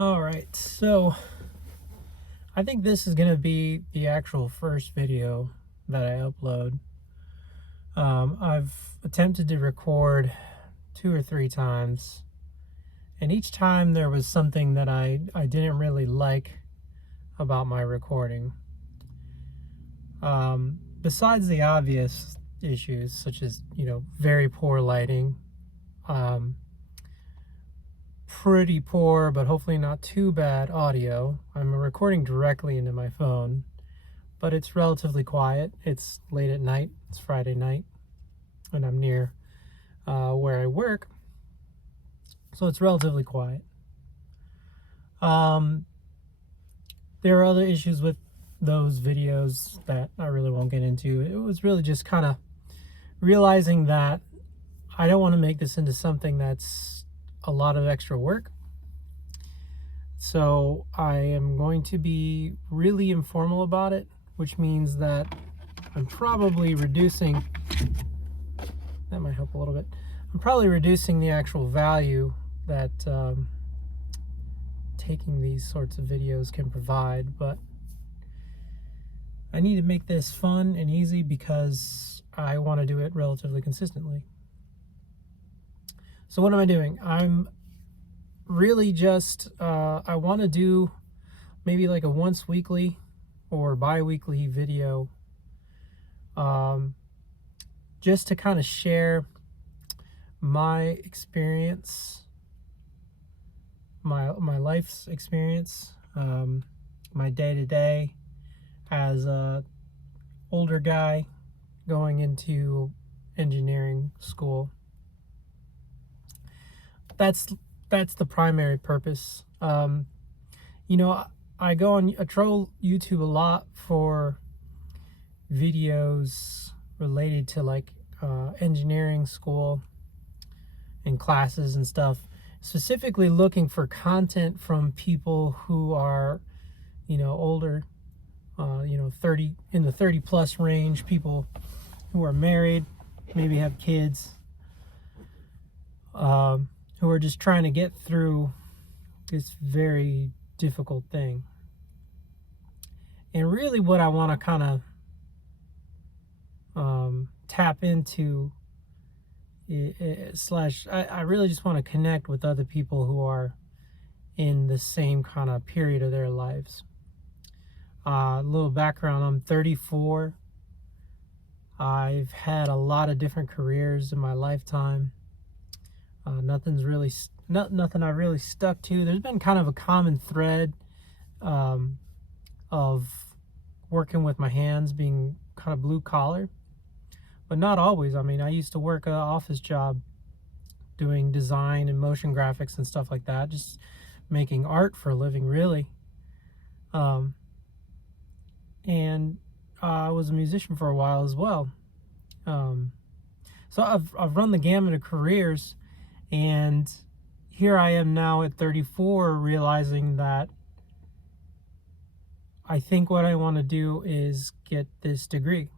All right, so I think this is going to be the actual first video that I upload. I've attempted to record 2 or 3 times, and each time there was something that I didn't really like about my recording. Besides the obvious issues, such as, very poor lighting, um, pretty poor, but hopefully not too bad audio. I'm recording directly into my phone, but it's relatively quiet. It's late at night. It's Friday night, and I'm near where I work, so it's relatively quiet. There are other issues with those videos that I really won't get into. It was really just kind of realizing that I don't want to make this into something that's a lot of extra work. So I am going to be really informal about it, which means that I'm probably reducing, that might help a little bit. I'm probably reducing the actual value that taking these sorts of videos can provide, but I need to make this fun and easy because I want to do it relatively consistently. So what am I doing? I'm really just, I want to do maybe like a once weekly or bi-weekly video, just to kind of share my experience, my life's experience, my day-to-day as a older guy going into engineering school. That's the primary purpose. I troll YouTube a lot for videos related to like engineering school and classes and stuff, specifically looking for content from people who are, older, 30 in the 30 plus range, people who are married, maybe have kids, who are just trying to get through this very difficult thing. And really what I want to kind of tap into I really just want to connect with other people who are in the same kind of period of their lives. A little background: I'm 34. I've had a lot of different careers in my lifetime. Nothing I really stuck to. There's been kind of a common thread of working with my hands, being kind of blue collar, but not always. I mean, I used to work an office job doing design and motion graphics and stuff like that, just making art for a living, really. And I was a musician for a while as well. So I've run the gamut of careers, and here I am now at 34, realizing that I think what I want to do is get this degree.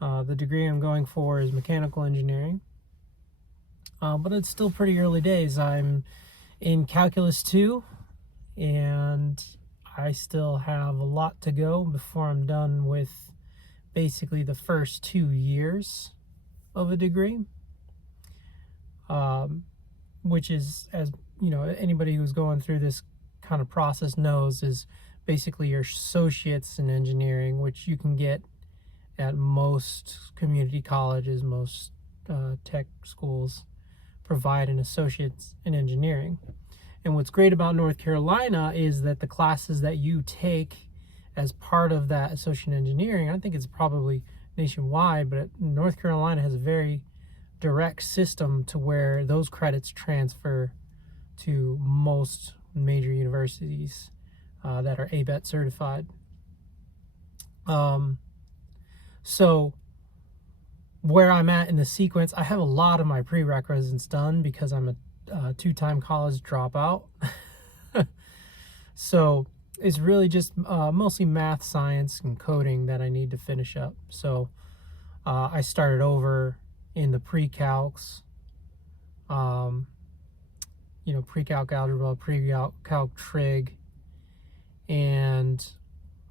The degree I'm going for is mechanical engineering, but it's still pretty early days. I'm in Calculus 2, and I still have a lot to go before I'm done with basically the first 2 years of a degree, which is, as anybody who's going through this kind of process knows, is basically your associates in engineering, which you can get at most community colleges. Most tech schools provide an associate's in engineering. And what's great about North Carolina is that the classes that you take as part of that associate in engineering, I think it's probably nationwide, but North Carolina has a very direct system to where those credits transfer to most major universities that are ABET certified. So where I'm at in the sequence, I have a lot of my prerequisites done because I'm a two-time college dropout. So it's really just mostly math, science, and coding that I need to finish up. So I started over in the pre-calcs, pre-calc algebra, pre-calc trig, and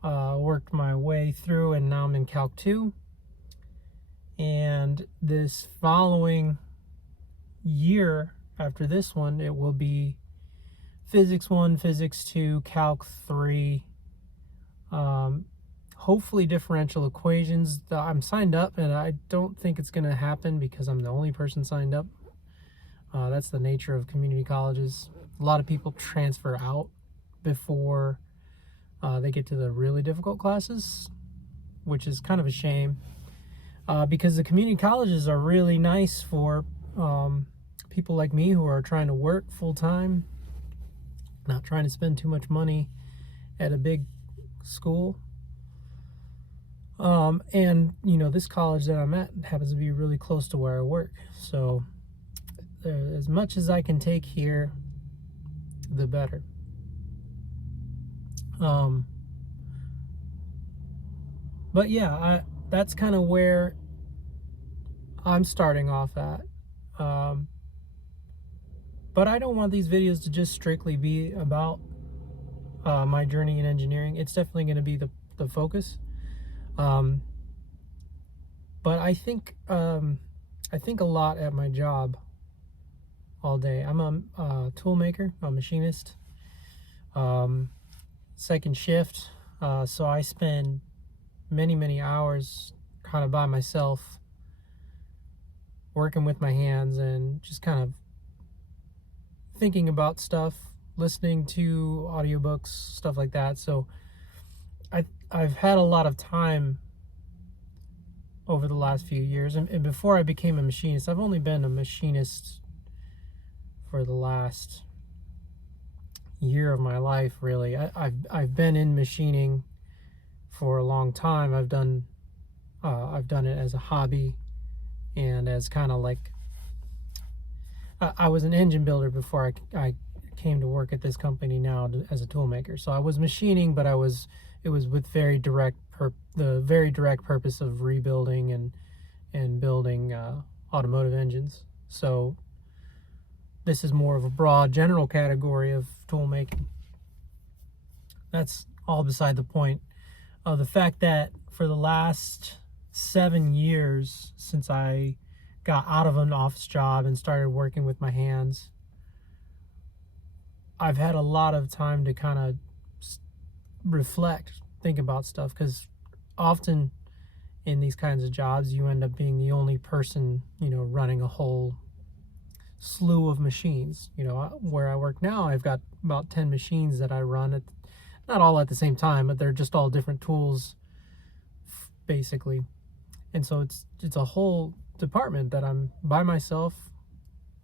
worked my way through, and now I'm in Calc 2. And this following year after this one, it will be Physics 1, Physics 2, Calc 3, hopefully differential equations. I'm signed up, and I don't think it's going to happen because I'm the only person signed up. That's the nature of community colleges. A lot of people transfer out before they get to the really difficult classes, which is kind of a shame, because the community colleges are really nice for people like me who are trying to work full-time, not trying to spend too much money at a big school. And this college that I'm at happens to be really close to where I work, so as much as I can take here, the better. But yeah, that's kind of where I'm starting off at. But I don't want these videos to just strictly be about my journey in engineering. It's definitely going to be the focus. But I think a lot at my job all day. I'm a tool maker, a machinist, second shift. So I spend many hours kind of by myself, working with my hands and just kind of thinking about stuff, listening to audiobooks, stuff like that. So I've had a lot of time over the last few years, and before I became a machinist, I've only been a machinist for the last year of my life, really. I've been in machining for a long time. I've done it as a hobby and as kind of like I was an engine builder before I came to work at this company now as a tool maker. So I was machining, but it was with the very direct purpose of rebuilding and building automotive engines. So this is more of a broad general category of tool making. That's all beside the point. The fact that for the last 7 years since I got out of an office job and started working with my hands, I've had a lot of time to kind of reflect, think about stuff, because often in these kinds of jobs you end up being the only person, running a whole slew of machines. Where I work now, I've got about 10 machines that I run, not all at the same time, but they're just all different tools basically. And so it's a whole department that I'm by myself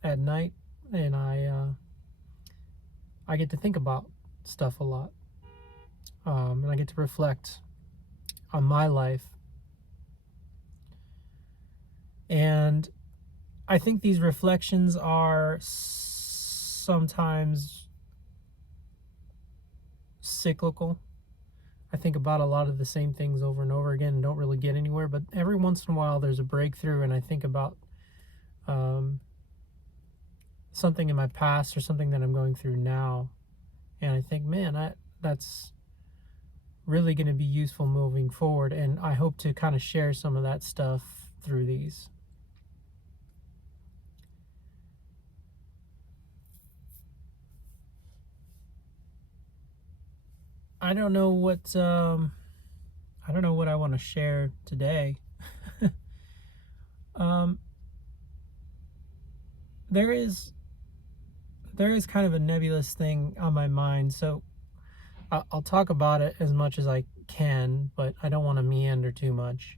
at night, and I get to think about stuff a lot, and I get to reflect on my life. And I think these reflections are sometimes cyclical. I think about a lot of the same things over and over again and don't really get anywhere, but every once in a while there's a breakthrough, and I think about something in my past or something that I'm going through now, and I think, man, that's really going to be useful moving forward, and I hope to kind of share some of that stuff through these. I don't know what I want to share today. There is kind of a nebulous thing on my mind, so I'll talk about it as much as I can, but I don't want to meander too much.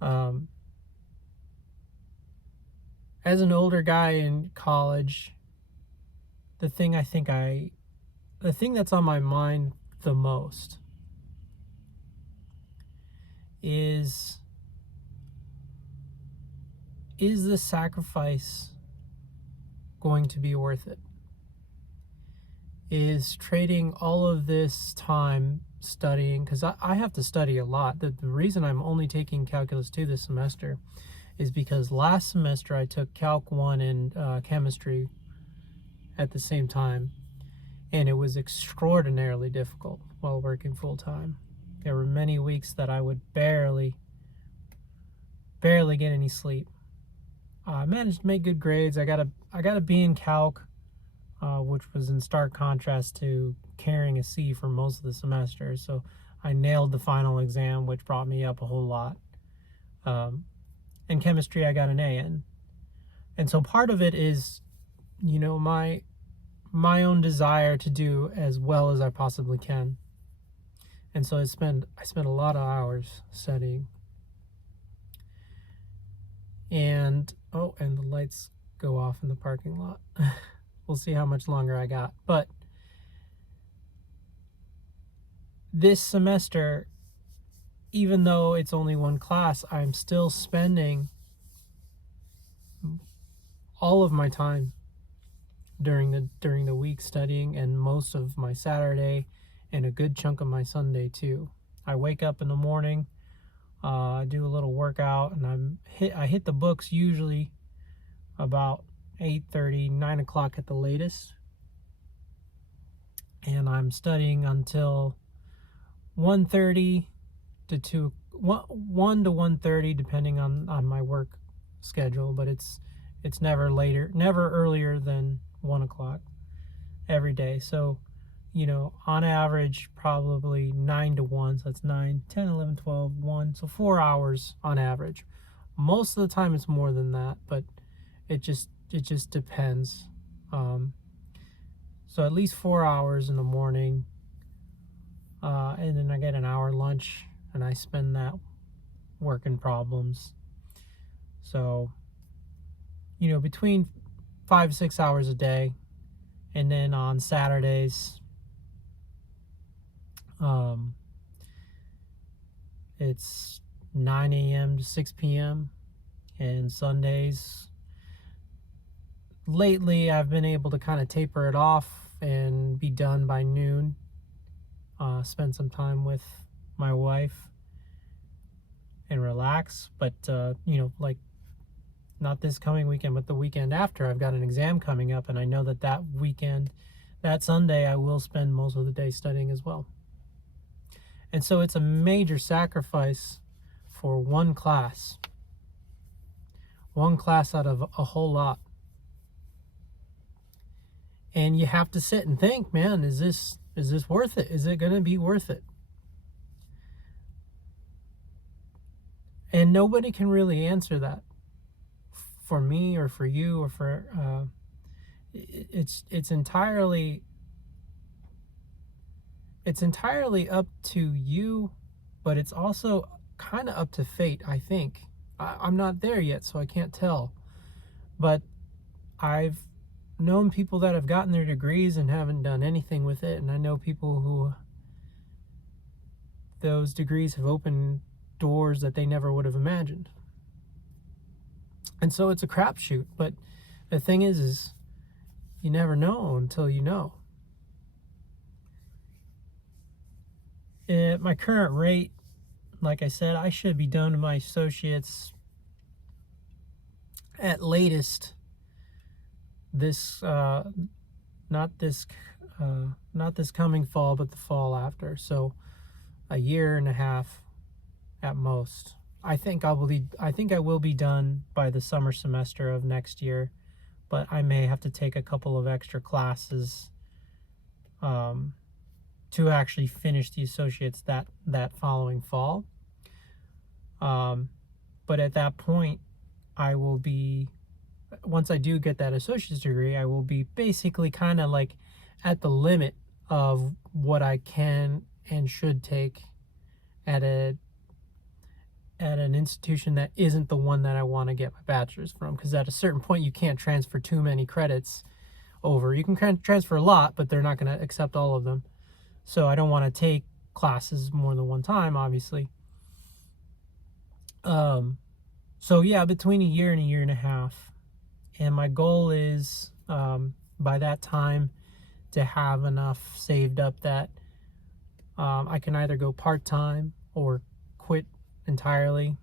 As an older guy in college, the thing that's on my mind the most is the sacrifice going to be worth it? Is trading all of this time studying, because I have to study a lot. The reason I'm only taking Calculus 2 this semester is because last semester I took Calc 1 and chemistry at the same time, and it was extraordinarily difficult while working full time. There were many weeks that I would barely get any sleep. I managed to make good grades. I got a B in calc, which was in stark contrast to carrying a C for most of the semester. So I nailed the final exam, which brought me up a whole lot. In chemistry, I got an A in. And so part of it is, my own desire to do as well as I possibly can. And so I spent a lot of hours studying. And the lights go off in the parking lot. We'll see how much longer I got. But this semester, even though it's only one class, I'm still spending all of my time during the week studying, and most of my Saturday and a good chunk of my Sunday too. I wake up in the morning, do a little workout, and I hit the books usually about 8:30, 9 o'clock at the latest, and I'm studying until 1:30 to 1 to 1:30, depending on my work schedule, but it's never earlier than 1 o'clock every day. So, on average, probably 9 to 1. So that's 9, 10, 11, 12, 1. So 4 hours on average. Most of the time it's more than that, but it just depends. So at least 4 hours in the morning. And then I get an hour lunch, and I spend that working problems. So, between 5-6 hours a day. And then on Saturdays, it's 9 a.m. to 6 p.m. And Sundays, lately I've been able to kind of taper it off and be done by noon. Spend some time with my wife and relax. But, like, not this coming weekend, but the weekend after, I've got an exam coming up, and I know that weekend, that Sunday, I will spend most of the day studying as well. And so it's a major sacrifice for one class out of a whole lot. And you have to sit and think, man, is this worth it? Is it going to be worth it? And nobody can really answer that for me or for you or for it's entirely up to you, but it's also kind of up to fate, I think. I'm not there yet, so I can't tell. But I've known people that have gotten their degrees and haven't done anything with it, and I know people who those degrees have opened doors that they never would have imagined. And so it's a crapshoot, but the thing is you never know until you know. At my current rate, like I said, I should be done with my associates at latest this not this coming fall, but the fall after. So a year and a half at most. I think I will be done by the summer semester of next year, but I may have to take a couple of extra classes to actually finish the associates that following fall. But at that point, once I do get that associate's degree, I will be basically kind of like at the limit of what I can and should take at an institution that isn't the one that I want to get my bachelor's from, because at a certain point you can't transfer too many credits over. You can transfer a lot, but they're not going to accept all of them. So I don't want to take classes more than one time, obviously. So yeah, between a year and a half. And my goal is by that time to have enough saved up that I can either go part-time or quit entirely.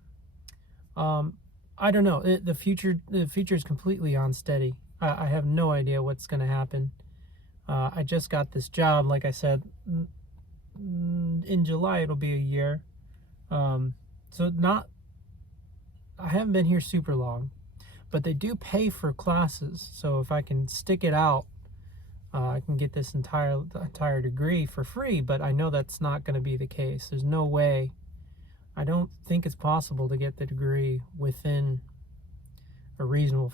I don't know. The future is completely unsteady. I have no idea what's going to happen. I just got this job, like I said, in July it'll be a year. So not, I haven't been here super long, but they do pay for classes. So if I can stick it out, I can get this entire degree for free, but I know that's not going to be the case. There's no way. I don't think it's possible to get the degree within a reasonable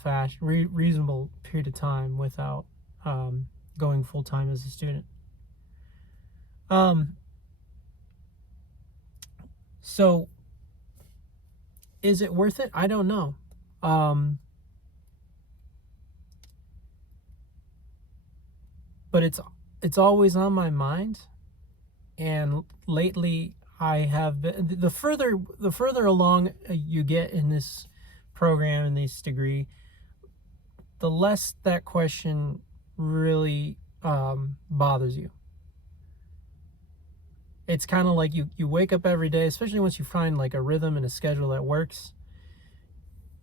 period of time without going full time as a student. So is it worth it? I don't know. But it's always on my mind, and lately I have been, the further along you get in this program, in this degree, the less that question really bothers you. It's kind of like you wake up every day, especially once you find like a rhythm and a schedule that works.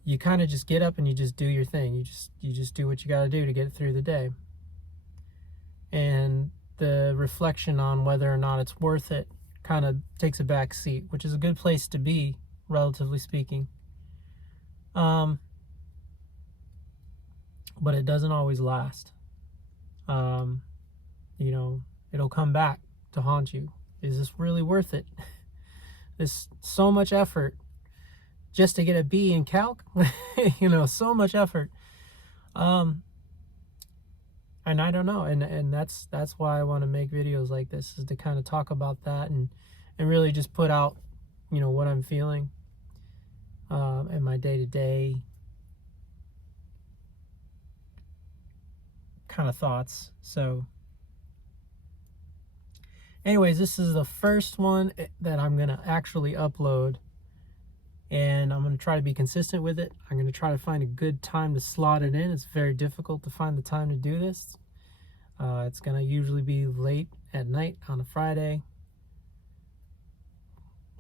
You kind of just get up and you just do your thing. You just do what you got to do to get through the day. And the reflection on whether or not it's worth it kind of takes a back seat, which is a good place to be, relatively speaking. But it doesn't always last. You know, it'll come back to haunt you. Is this really worth it? There's so much effort just to get a B in calc. You know, so much effort. And I don't know, and that's why I want to make videos like this, is to kind of talk about that and really just put out, you know, what I'm feeling, and my day-to-day kind of thoughts. So anyways, this is the first one that I'm gonna actually upload, and I'm gonna try to be consistent with it. I'm gonna try to find a good time to slot it in. It's very difficult to find the time to do this. It's gonna usually be late at night on a Friday.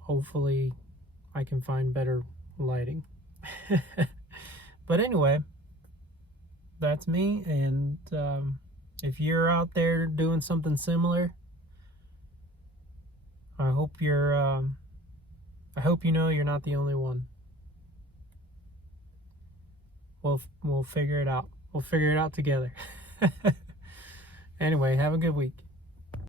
Hopefully I can find better lighting. But anyway, that's me, and if you're out there doing something similar, I hope you know you're not the only one. We'll figure it out. We'll figure it out together. Anyway, have a good week.